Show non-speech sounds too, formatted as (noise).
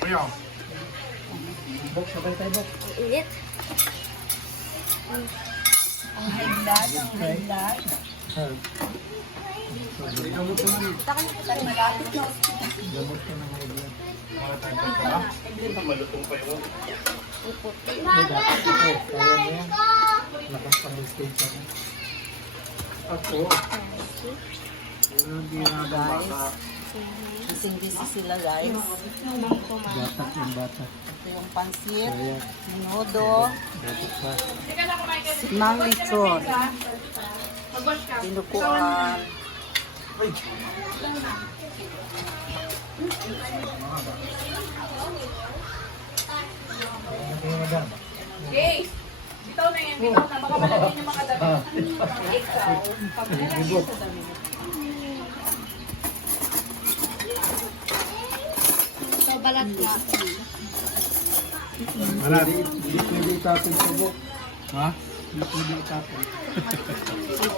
Kuya. Bok, sabay tayo, Bok. Init. Ang blood, ang. Ah. Gamot ko na. Malapit na. Gamot na high blood. Malutong pa yun. Ang puti. May dapat ito. Kaya mo yan. Lakas pang stage ako. Ako. Pero hindi na bata. Bising-busy sila guys. Dapat yung bata. Ito yung pansit, minudo, simang lechon, madam? Hey! Bitaw na yan, bitaw na. Baka malagay niya makadami. Ah. Ikaw. Pag nalagay Bibok. sa dami. Balat nga. Wala. Hindi pwede itapon sa bok. Ha? Hindi pwede. Sitik (laughs)